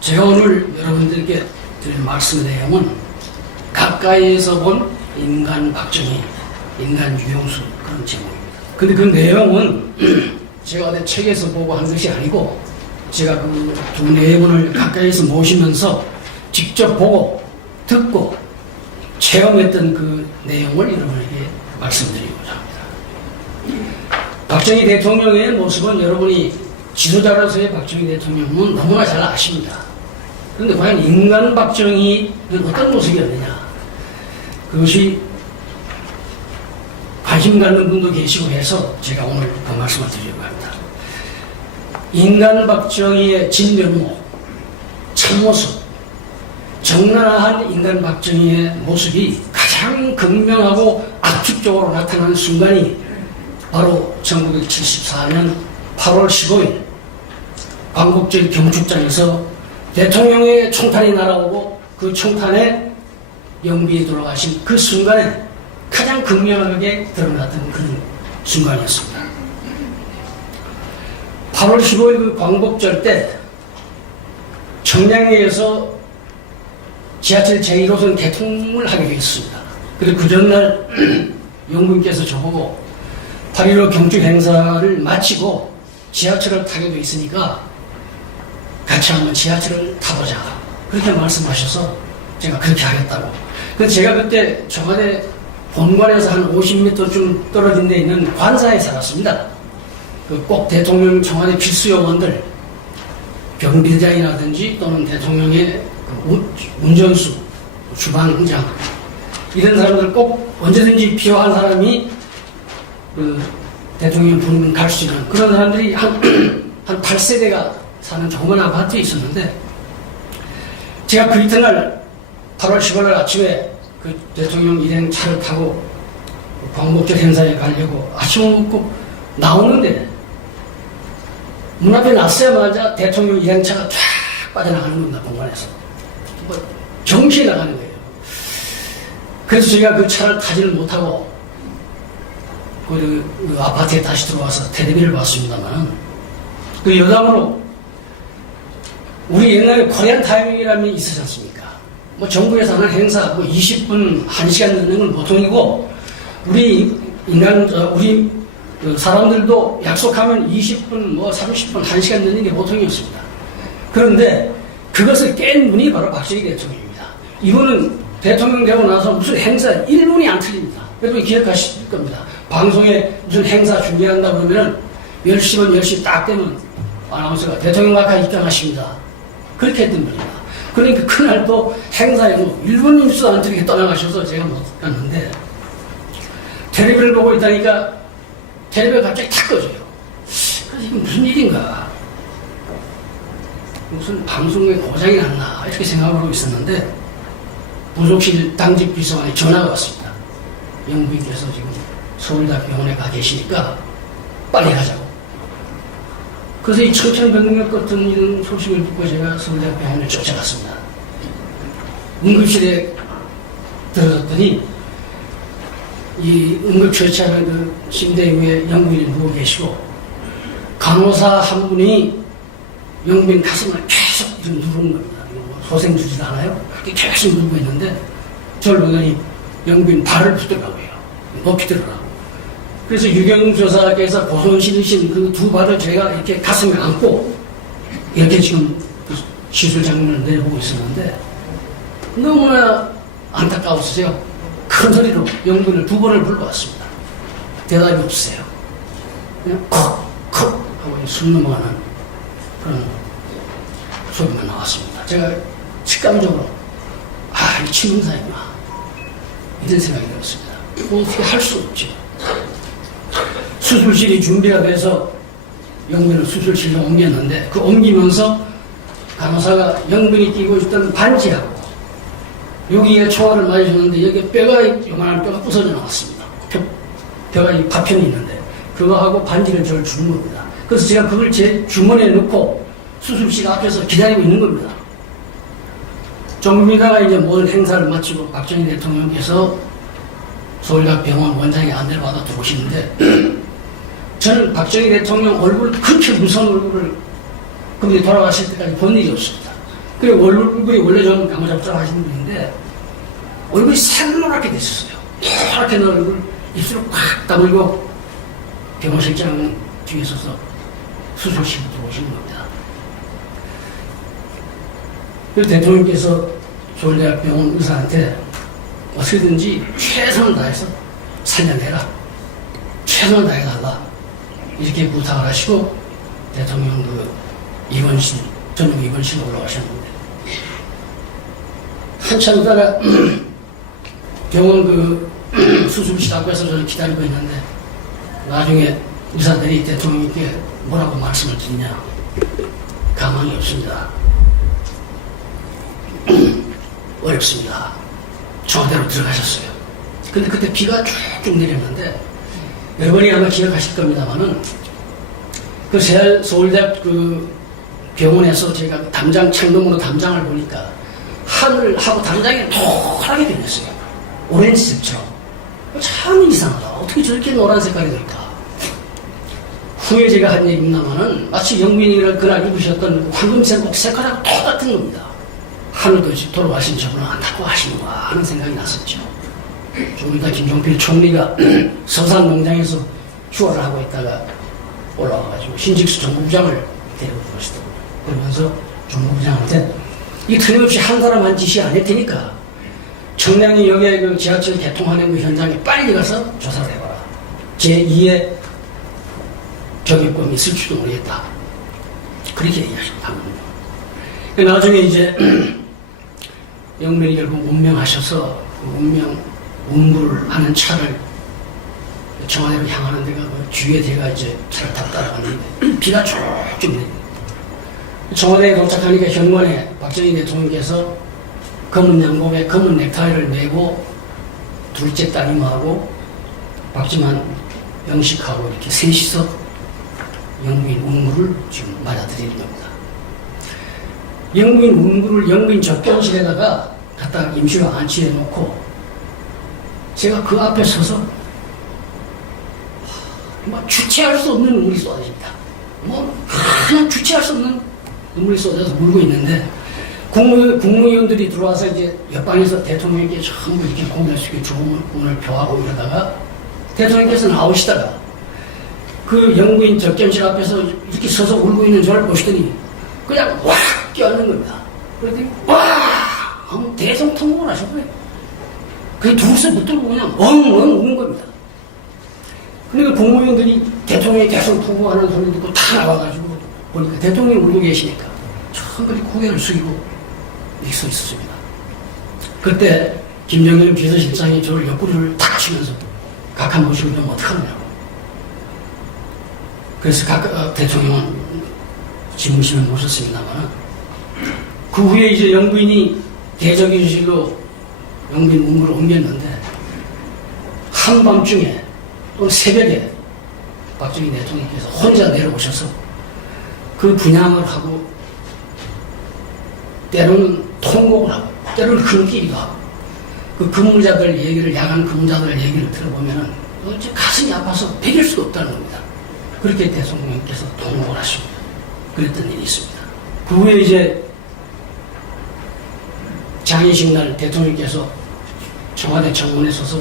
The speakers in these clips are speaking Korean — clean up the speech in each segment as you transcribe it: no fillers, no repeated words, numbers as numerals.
제가 오늘 여러분들께 드릴 말씀 내용은 가까이에서 본 인간 박정희, 인간 유영수 그런 제목입니다. 근데 그 내용은 제가 어디 책에서 보고 한 것이 아니고 제가 그 두 네 분을 가까이에서 모시면서 직접 보고 듣고 체험했던 그 내용을 여러분에게 말씀드리고자 합니다. 박정희 대통령의 모습은 여러분이 지도자로서의 박정희 대통령은 너무나 잘 아십니다. 그런데 과연 인간 박정희는 어떤 모습이었느냐, 그것이 관심 갖는 분도 계시고 해서 제가 오늘 그 말씀을 드리려고 합니다. 인간 박정희의 진면모, 참모습, 적나라한 인간 박정희의 모습이 가장 극명하고 압축적으로 나타나는 순간이 바로 1974년 8월 15일 광복절 경축장에서 대통령의 총탄이 날아오고 그 총탄에 영비에 돌아가신 그 순간에 가장 극명하게 드러났던 그런 순간이었습니다. 8월 15일 그 광복절 때 청량리에서 지하철 제1호선 개통을 하기로 했습니다. 그리고 그 전날 영부인께서 저보고 8.15 경축 행사를 마치고 지하철을 타게 돼 있으니까 같이 한번 지하철을 타보자, 그렇게 말씀하셔서 제가 그렇게 하겠다고. 그래서 제가 그때 청와대 본관에서 한 50m쯤 떨어진 데 있는 관사에 살았습니다. 그 꼭 대통령 청와대 필수 요원들, 경비대장이라든지 또는 대통령의 운전수, 주방장, 이런 사람들 꼭 언제든지 필요한 사람이 그 대통령 부르면 갈 수 있는 그런 사람들이 한 8세대가 사는 조그만 아파트에 있었는데, 제가 그 이튿날 8월 15일 아침에 그 대통령 일행 차를 타고 광복절 행사에 가려고 아침을 먹고 나오는데 문 앞에 나서자마자 대통령 일행차가 쫙 빠져나가는 겁니다. 본관에서 정신이 나가는 거예요. 그래서 제가 그 차를 타지를 못하고 그 아파트에 다시 들어와서 텔레비를 봤습니다만, 그 여담으로 우리 옛날에 코리안 타이밍이라는 게 있었지 않습니까? 뭐 정부에서 하는 행사 뭐 20분, 1시간 넣는 건 보통이고, 우리 그 사람들도 약속하면 20분, 뭐 30분, 1시간 넣는 게 보통이었습니다. 그런데 그것을 깬 분이 바로 박정희 대통령입니다. 이분은 대통령 되고 나서 무슨 행사 1분이 안 틀립니다. 여러분 기억하실 겁니다. 방송에 무슨 행사 준비한다 그러면 10시면 10시 딱 되면 아나운서가 대통령 가까이 입장하십니다, 그렇게 했던 분입니다. 그러니까 그날 또 행사에 뭐 1분 뉴스 안 틀리게 떠나가셔서 제가 못 갔는데, 텔레비를 보고 있다니까 텔레비가 갑자기 탁 꺼져요. 그래서 이게 무슨 일인가, 무슨 방송에 고장이 났나 이렇게 생각하고 있었는데, 부속실 당직 비서관에 전화가 왔습니다. 영부인께서 지금 서울대학교 병원에 가 계시니까 빨리 가자고. 그래서 이 청천벽력 같은 이런 소식을 듣고 제가 서울대학교 병원에 쫓아갔습니다. 응급실에 들어갔더니 이 응급처치하는 그 침대 위에 영부인이 누워 계시고, 간호사 한 분이 영부인 가슴을 계속 이렇게 누르는 겁니다. 소생 주지도 않아요. 그렇게 계속 누르고 있는데 저를 보더니 영부인 발을 붙더라고요. 높이 들으라고. 그래서 유경 조사께서 고손 실으신 그 두 발을 제가 이렇게 가슴에 안고 이렇게 지금 그 시술 장면을 내보고 있었는데, 너무나 안타까웠어요. 큰 소리로 영부인을 2번을 불러왔습니다. 대답이 없으세요. 그냥 콕콕 하고 숨 넘어가는 그런 소리가 나왔습니다. 제가 직감적으로 이 치명상이구나 이런 생각이 들었습니다. 뭐 어떻게 할 수 없죠. 수술실이 준비가 돼서 영부인을 수술실로 옮겼는데, 그 옮기면서 간호사가 영부인이 끼고 있던 반지하고 여기에 초화를 맞으셨는데 여기 뼈가, 요만한 뼈가 부서져 나왔습니다. 뼈가 이 파편이 있는데 그거하고 반지를 저를 주는 겁니다. 그래서 제가 그걸 제 주머니에 넣고 수술실 앞에서 기다리고 있는 겁니다. 좀 있다가 이제 모든 행사를 마치고 박정희 대통령께서 서울대학 병원 원장의 안내를 받아 들어오시는데, 저는 박정희 대통령 얼굴, 그렇게 무서운 얼굴을 그분이 돌아가실 때까지 본 일이 없습니다. 그리고 얼굴이 원래 좀 나무잡잡 하시는 분인데 얼굴이 새노랗게 됐었어요. 노랗게 된 얼굴, 입술을 꽉 다물고 병원실장 뒤에 서서 수술실로 들어오시는 겁니다. 그 대통령께서 서울대학병원 의사한테 어떻게든지 최선을 다해서 살려내라, 최선을 다해달라 이렇게 부탁을 하시고 대통령 그 입원실, 전용 입원실로 올라가셨는데 한참 있다가 병원 그 수술실 앞에서 저를 기다리고 있는데 나중에 의사들이 대통령님께 뭐라고 말씀을 드리냐, 가망이 없습니다. 어렵습니다. 청와대로 들어가셨어요. 근데 그때 비가 쭉쭉 내렸는데 여러분이 아마 기억하실 겁니다만은 그 서울대학 그 병원에서 제가 담장 창문으로 담장을 보니까 하늘하고 담장이 노랗게 변했어요. 오렌지색처럼. 참 이상하다. 어떻게 저렇게 노란 색깔이 될까? 후에 제가 한 얘기입니다만은 마치 영민이가 그날 입으셨던 황금색 옷색깔하고 똑같은 겁니다. 하늘도 돌아가신 저분은 안타고 하시는가 하는 생각이 났었죠. 좀 이따 김종필 총리가 서산농장에서 휴가를 하고 있다가 올라와가지고 신직수 정부부장을 데리고 들어오시더라고요. 그러면서 정부부장한테 이 틀림없이 한 사람 한 짓이 아닐 테니까 청량리 역에 그 지하철 개통하는 그 현장에 빨리 가서 조사를 해봐라. 제2의 병역범이 있을지도 모르겠다. 그렇게 얘기하셨답니다. 나중에 이제 영면이 결국 운명하셔서 운구를 하는 차를 청와대로 향하는 데가 주위에 제가 이제 차를 타고 따라갔는데 비가 쭉쭉 내립니다. 청와대에 도착하니까 현관에 박정희 대통령께서 검은 양복에 검은 넥타이를 메고 둘째 따님하고 박지만 영식하고 이렇게 셋이서 영부인 운구를 지금 맞아들이는 겁니다. 영부인 운구를 영부인 접견실에다가 갖다가 임시로 안치해 놓고 제가 그 앞에 서서 주체할 수 없는 눈물이 쏟아집니다. 그냥 주체할 수 없는 눈물이 쏟아져서 울고 있는데 국무위원들이 들어와서 이제 옆방에서 대통령에게 전부 이렇게 고개를 숙여 조문을 표하고 이러다가 대통령께서 나오시다가 그 영부인 접견실 앞에서 이렇게 서서 울고 있는 저를 보시더니 그냥 와 껴안는 겁니다. 그랬더니 와 대성통곡을 하셨고요. 그게 두세 붙들고 그냥 엉엉 우는 겁니다. 그러니까 국무위원들이 대통령이 대성통곡하는 소리 듣고 다 나와가지고 보니까 대통령이 울고 계시니까 천천히 고개를 숙이고 이렇게 서 있었습니다. 그때 김정일 비서실장이 저를 옆구리를 탁 치면서 각한 모습을 보면 어떡하느냐고. 그래서 대통령은 집무실을 모셨습니다만 그 후에 이제 영부인이 대적인실로 영부인 문구를 옮겼는데 한밤중에 또는 새벽에 박정희 대통령께서 혼자 내려오셔서 그 분향을 하고 때로는 통곡을 하고 때로는 금기기도 하고 그 근무자들 얘기를 야간 근무자들 얘기를 들어보면은 가슴이 아파서 베길 수가 없다는 겁니다. 그렇게 대통령께서 통곡을 하십니다. 그랬던 일이 있습니다. 그 후에 이제 장례식 날 대통령께서 청와대 정문에 서서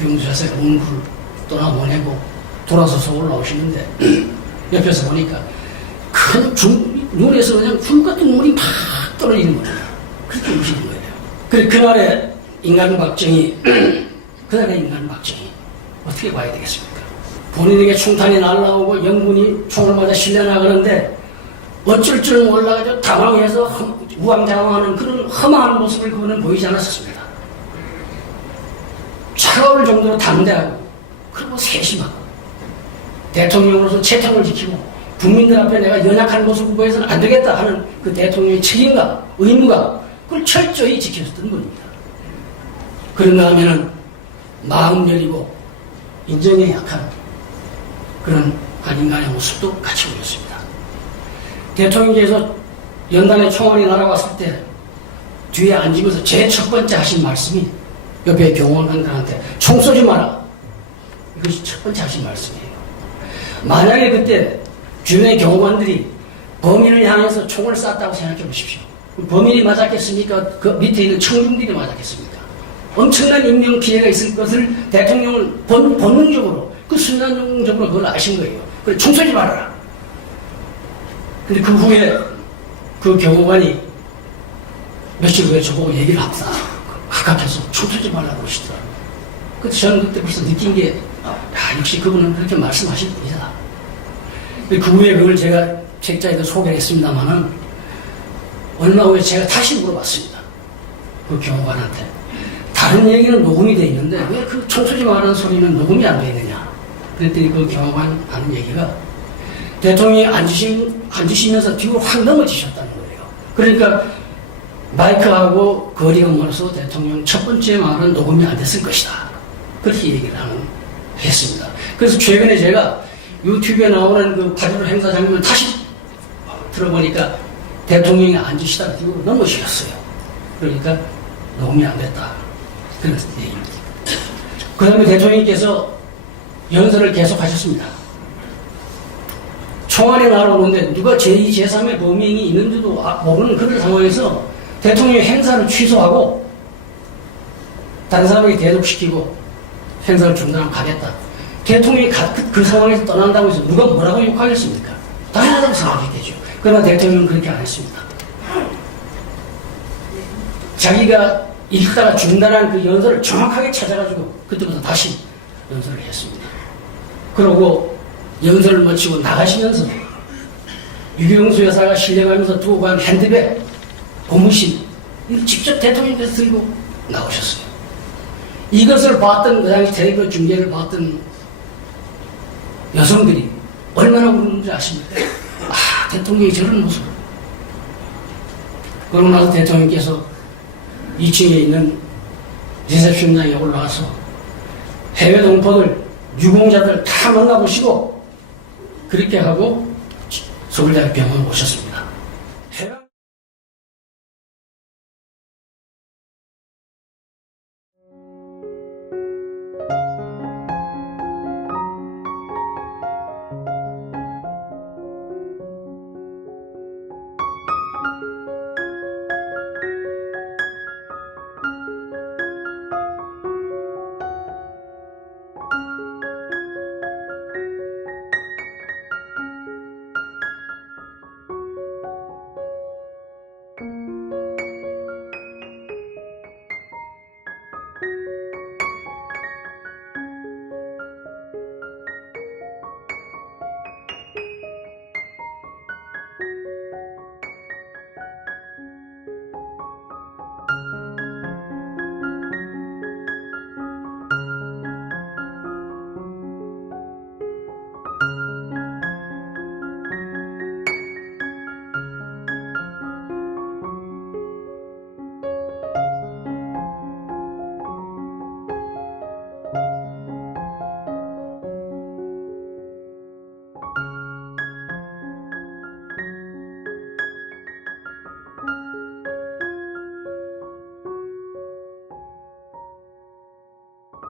경주에서 문구를 떠나보내고 돌아서서 올라오시는데 옆에서 보니까 큰 눈에서 그냥 줄 같은 눈물이 막 떨어지는 거예요. 그렇게 우시는 거예요. 그래 그날의 인간 박정희 그날의 인간 박정희 어떻게 봐야 되겠습니까? 본인에게 총탄이 날라오고 영군이 총을 맞아 실려나가는데 어쩔 줄 몰라가지고 당황해서 우왕좌왕하는 그런 험한 모습을 그거는 보이지 않았었습니다. 차가울 정도로 담대하고 그리고 세심하고 대통령으로서 채통을 지키고 국민들 앞에 내가 연약한 모습을 보여서는 안 되겠다 하는 그 대통령의 책임과 의무가 그걸 철저히 지켰던 분입니다. 그런가 하면은 마음 열리고 인정에 약한 그런 한 인간의 모습도 같이 보였습니다. 대통령께서 연단의 총알이 날아왔을 때 뒤에 앉으면서 제일 첫 번째 하신 말씀이 옆에 경호원들한테 총 쏘지 마라. 이것이 첫 번째 하신 말씀이에요. 만약에 그때 주변의 경호관들이 범인을 향해서 총을 쐈다고 생각해 보십시오. 범인이 맞았겠습니까? 그 밑에 있는 청중들이 맞았겠습니까? 엄청난 인명 피해가 있을 것을 대통령을 본능적으로, 그 순간적으로 그걸 아신 거예요. 그래, 총 쏘지 말아라. 근데 그 후에 그 경호관이 며칠 후에 저보고 얘기를 합니다. 가깝해서 총 쏘지 말라고 그러시더라고요. 그때 저는 그때 벌써 느낀 게, 역시 그분은 그렇게 말씀하실 분이다. 그 후에 그걸 제가 책자에도 소개를 했습니다만은, 얼마 후에 제가 다시 물어봤습니다. 그 경호관한테. 다른 얘기는 녹음이 돼 있는데, 왜 그 총 쏘지 말라는 소리는 녹음이 안 돼 있느냐. 그랬더니 그 경호관 하는 얘기가, 대통령이 앉으시면서 뒤로 확 넘어지셨다는 거예요. 그러니까, 마이크하고 거리가 멀어서 대통령 첫 번째 말은 녹음이 안 됐을 것이다. 그렇게 얘기를 했습니다. 그래서 최근에 제가 유튜브에 나오는 그 8.15 행사 장면을 다시 들어보니까 대통령이 앉으시다가 뒤로 넘어지셨어요. 그러니까 녹음이 안 됐다. 그런 얘기입니다. 그 다음에 대통령께서 연설을 계속 하셨습니다. 총알이 날아오는데 누가 제2, 제3의 범인이 있는지도 모르는 그런 상황에서 대통령이 행사를 취소하고 다른 사람에게 대독시키고 행사를 중단하고 가겠다. 대통령이 그 상황에서 떠난다고 해서 누가 뭐라고 욕하겠습니까? 당연하다고 생각했겠죠. 그러나 대통령은 그렇게 안 했습니다. 자기가 읽다가 중단한 그 연설을 정확하게 찾아가지고 그때부터 다시 연설을 했습니다. 그러고 연설을 마치고 나가시면서 유경수 여사가 실려가면서 두고 간 핸드백, 고무신, 이걸 직접 대통령께서 들고 나오셨어요. 이것을 봤던, 그 당시 텔레비전 중계를 봤던 여성들이 얼마나 울었는지 아십니까? 대통령이 저런 모습을. 그러고 나서 대통령께서 2층에 있는 리셉션장에 올라가서 해외 동포들, 유공자들 다 만나보시고 그렇게 하고 서울대학병원 오셨습니다.